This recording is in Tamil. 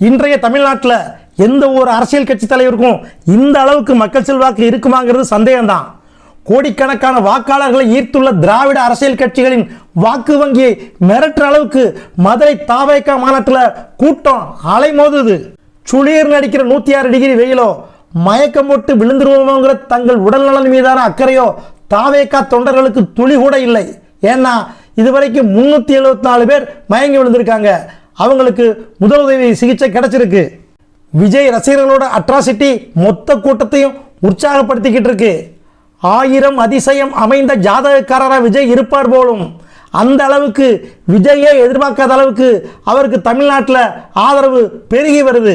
இன்றைய தமிழ்நாட்டில் எந்த ஒரு அரசியல் கட்சி தலைவருக்கும் இந்த அளவுக்கு மக்கள் செல்வாக்கு இருக்குமாங்கிறது சந்தேகம்தான். கோடிக்கணக்கான வாக்காளர்களை ஈர்த்துள்ள திராவிட அரசியல் கட்சிகளின் வாக்கு வங்கியை மிரட்டுற அளவுக்கு மதுரை தாவேக்கா மாநாட்டில் கூட்டம் அலைமோதுது. சுளீர் நடிக்கிற நூற்றி ஆறு டிகிரி வெயிலோ மயக்கம் போட்டு விழுந்துருவோமோங்கிற தங்கள் உடல்நலன் மீதான அக்கறையோ தாவேக்கா தொண்டர்களுக்கு துளி கூட இல்லை. ஏன்னா இதுவரைக்கும் முன்னூற்றி எழுபத்தி நாலு பேர் மயங்கி விழுந்திருக்காங்க. அவங்களுக்கு முதலுதவி சிகிச்சை கிடச்சிருக்கு. விஜய் ரசிகர்களோட அட்ராசிட்டி மொத்த கூட்டத்தையும் உற்சாகப்படுத்திக்கிட்டு இருக்கு. ஆயிரம் அதிசயம் அமைந்த ஜாதகக்காரராக விஜய் இருப்பார் போலும். அந்த அளவுக்கு விஜயே எதிர்பார்க்காத அளவுக்கு அவருக்கு தமிழ்நாட்டில் ஆதரவு பெருகி வருது.